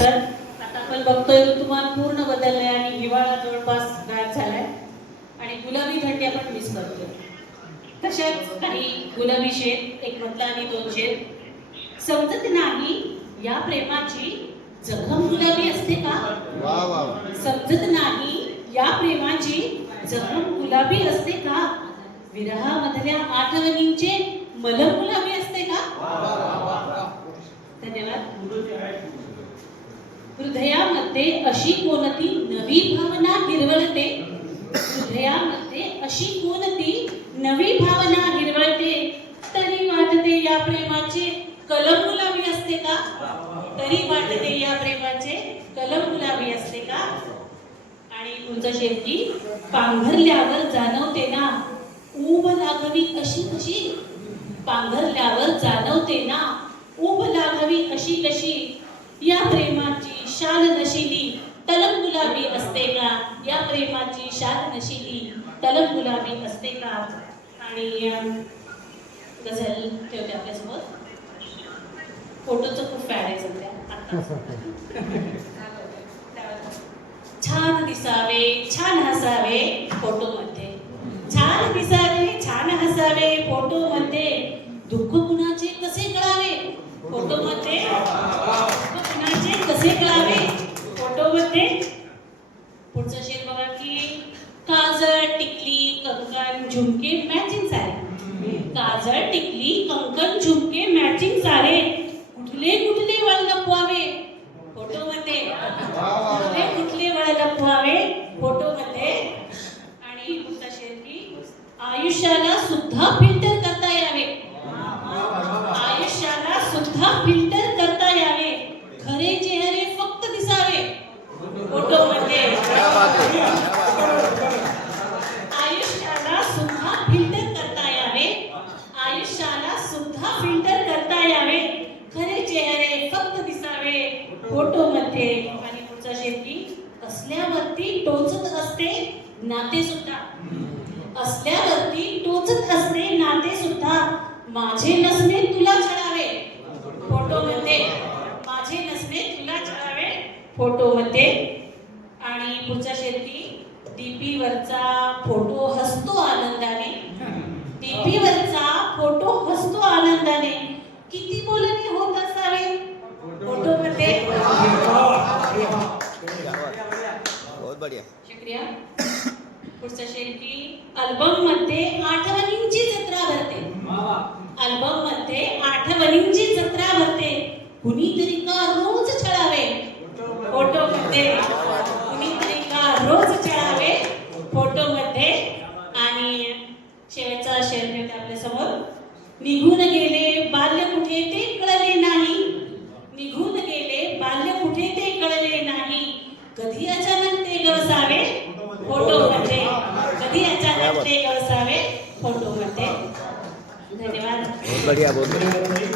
Sir आता आपण बघतोय ऋतुमान पूर्ण बदललाय आणि हिवाळा जवळपास गायब झालाय. आणि गुलाबी थंडी आपण मिस करतोय. तशाच काही गुलाबी शेत एक मधला आणि दोन शेत. समजत नाही या प्रेमाची जखम गुलाबी असते का. समजत नाही या प्रेमाची जखम गुलाबी असते का? विरहामधल्या आठवणींचे मलम गुलाबी असते का? धन्यवाद. हृदयामध्ये अशी कोणती नवी भावना हिरवळते? हृदयामध्ये अशी कोणती नवी भावना हिरवळते? तरी वाटते या प्रेमाचे कलम गुलाबी असते का? तरी वाटते या प्रेमाचे कलम गुलाबी असते का? आणि तुमचं शेवटी पांघरल्यावर जाणवते ना ऊब लागावी अशी कशी? पांघरल्यावर जाणवते ना ऊब लागावी अशी कशी? या प्रेमात शाल नशिली तलम गुलाबी असते का? या प्रेमाची शाल नशिली तलम गुलाबी असते का? आणि गझल ठेवते आपल्यासोबत. फोटोचं खूप फॅड आहे सध्या. छान दिसावे छान हसावे फोटो मध्ये छान दिसावे छान हसावे फोटो मध्ये दुःख कुणाचे? कसे कळावे? फोटो मध्ये दुःख कुणाचे कसे कळावे फोटो मध्ये पुढचं शेर बघा की काजळ टिकली कंकण झुमके मॅचिंग सारे. काजळ टिकली कंकण झुमके. फोटो मध्ये आणि पुढचा शेवटी असल्यावरती टोचत असते नाते सुद्धा. असल्यावरती टोचत असते नाते सुद्धा. माझे नसणे तुला चढावे फोटो मध्ये माझे नसणे तुला चढावे फोटो मध्ये आणि पुढच्या शेवटी डीपी वरचा फोटो हसतो आनंदाने डीपी वरचा फोटो हसतो आनंदाने किती बोलणे होत असावे फोटो मध्ये क्या बात है. बहुत बढ़िया। शुक्रिया। पुढचा शेवटी अल्बममध्ये आठवणींची जत्रा भरते। अल्बममध्ये आठवणींची जत्रा भरते। कुणीतरी का रोज छळावे? फोटो मध्ये कुणीतरी का रोज छळावे? फोटो मध्ये आणि शेवटचा शेर ठेवते आपल्यासमोर निघून गेले धन्यवाद बढ़िया बढ़िया